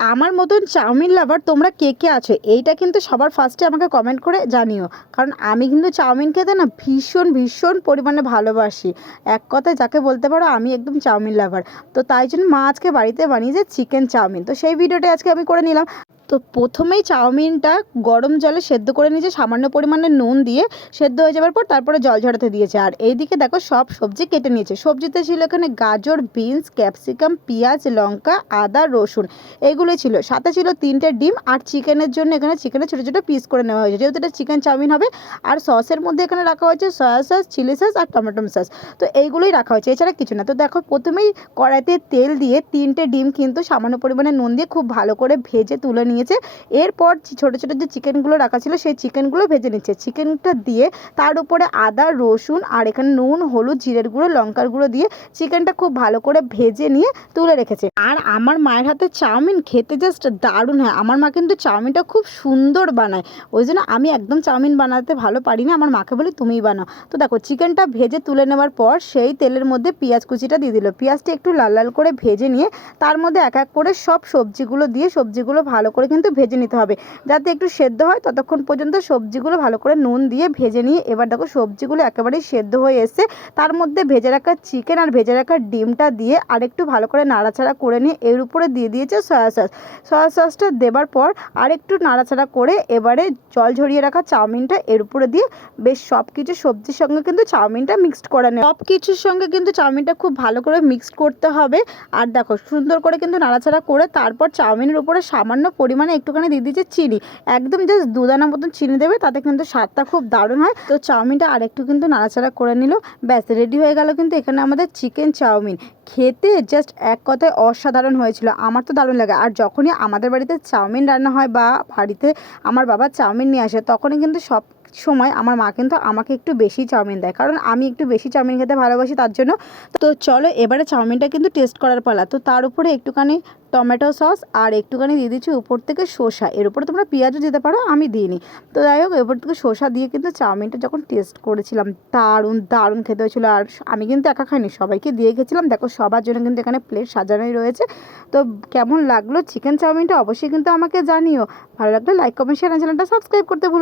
আমার মতন চাউমিন লাভার তোমরা কে কে আছো এইটা কিন্তু সবার ফার্স্টে আমাকে কমেন্ট করে জানিও। কারণ আমি কিন্তু চাউমিন খেতে না ভীষণ ভীষণ পরিমাণে ভালোবাসি। এক কথায় যাকে বলতে পারো আমি একদম চাউমিন লাভার। তো তাই জন্য মা আজকে বাড়িতে বানিয়েছে চিকেন চাউমিন, তো সেই ভিডিওটা আজকে আমি করে নিলাম। তো প্রথমেই চাউমিনটা গরম জলে সেদ্ধ করে নিয়েছে সামান্য পরিমাণে নুন দিয়ে। সেদ্ধ হয়ে যাওয়ার পর তারপরে জল ঝরাতে দিয়েছে। আর এইদিকে দেখো সব সবজি কেটে নিয়েছে। সবজিতে ছিল এখানে গাজর, বিনস, ক্যাপসিকাম, পেঁয়াজ, লঙ্কা, আদা, রসুন, এগুলোই ছিল। সাথে ছিল 3টে ডিম। আর চিকেনের জন্য এখানে চিকেনের ছোটো ছোটো পিস করে নেওয়া হয়েছে, যেহেতু এটা চিকেন চাউমিন হবে। আর সসের মধ্যে এখানে রাখা হয়েছে সয়া সস, চিলি সস আর টমেটো সস। তো এইগুলোই রাখা হয়েছে, এছাড়া কিছু না। তো দেখো প্রথমেই কড়াইতে তেল দিয়ে 3টে ডিম কিন্তু সামান্য পরিমাণে নুন দিয়ে খুব ভালো করে ভেজে তুলে নিয়েছে। এরপর ছোটো ছোটো যে চিকেনগুলো রাখা ছিল সেই চিকেনগুলো ভেজে নিচ্ছে। চিকেনটা দিয়ে তার উপরে আদা, রসুন আর এখানে নুন, হলুদ, জিরের গুঁড়ো, লঙ্কার গুঁড়ো দিয়ে চিকেনটা খুব ভালো করে ভেজে নিয়ে তুলে রেখেছে। আর আমার মায়ের হাতে চাউমিন খেতে জাস্ট দারুণ হয়। আমার মা কিন্তু চাউমিনটা খুব সুন্দর বানায়, ওই জন্য আমি একদম চাউমিন বানাতে ভালো পারি না, আমার মাকে বলি তুমিই বানাও। তো দেখো চিকেনটা ভেজে তুলে নেওয়ার পর সেই তেলের মধ্যে পেঁয়াজ কুচিটা দিয়ে দিল। পেঁয়াজটা একটু লাল লাল করে ভেজে নিয়ে তার মধ্যে এক এক করে সব সবজিগুলো দিয়ে সবজিগুলো ভালো করে কিন্তু ভেজে নিতে হবে, যাতে একটু সেদ্ধ হয়। ততক্ষণ পর্যন্ত সবজিগুলো ভালো করে নুন দিয়ে ভেজে নিয়ে এবার দেখো সবজিগুলো একেবারেই সেদ্ধ হয়ে এসছে। তার মধ্যে ভেজে রাখা চিকেন আর ভেজে রাখা ডিমটা দিয়ে আরেকটু ভালো করে নাড়াচাড়া করে নিয়ে এর উপরে দিয়ে দিয়েছে সয়া সস। সয়া সসটা দেবার পর আরেকটু নাড়াচাড়া করে এবারে জল ঝরিয়ে রাখা চাউমিনটা এর উপরে দিয়ে বেশ সব কিছু সবজির সঙ্গে কিন্তু চাউমিনটা মিক্সড করে নেয়। সব কিছুর সঙ্গে কিন্তু চাউমিনটা খুব ভালো করে মিক্সড করতে হবে। আর দেখো সুন্দর করে কিন্তু নাড়াচাড়া করে তারপর চাউমিনের উপরে সামান্য পরিমাণে একটুখানি দিয়ে দিয়েছে চিনি। একদম জাস্ট 2 দানা মতন চিনি দেবে, তাতে কিন্তু স্বাদটা খুব দারুণ হয়। তো চাউমিনটা আরেকটু কিন্তু নাড়াচাড়া করে নিল, ব্যাস রেডি হয়ে গেল কিন্তু এখানে আমাদের চিকেন চাউমিন। খেতে জাস্ট এক কথায় অসাধারণ হয়েছিল, আমার তো দারুণ লাগে। আর যখনই আমাদের বাড়িতে চাউমিন রান্না হয় বা বাড়িতে আমার বাবা চাউমিন নিয়ে আসে, তখনই কিন্তু সব সময় আমার মা কিন্তু আমাকে একটু বেশি চাউমিন দেয়, কারণ আমি একটু বেশি চাউমিন খেতে ভালোবাসি তার জন্য। তো চলো এবারে চাউমিনটা কিন্তু টেস্ট করার পালা। তো তার উপরে একটুখানি টমেটো সস আর একটুখানি দিয়ে দিচ্ছি উপর থেকে শসা। এর উপরে তোমরা পেঁয়াজও দিতে পারো, আমি দিইনি। তো যাই হোক এরপর থেকে শসা দিয়ে কিন্তু চাউমিনটা যখন টেস্ট করেছিলাম দারুণ দারুণ খেতে হয়েছিলো। আর আমি কিন্তু একা খাইনি, সবাইকে দিয়ে গেছিলাম। দেখো সবার জন্য কিন্তু এখানে প্লেট সাজানোই রয়েছে। তো কেমন লাগলো চিকেন চাউমিনটা অবশ্যই কিন্তু আমাকে জানিও। ভালো লাগলে লাইক, কমেন্ট, শেয়ার, চ্যানেলটা সাবস্ক্রাইব করতে ভুলো না।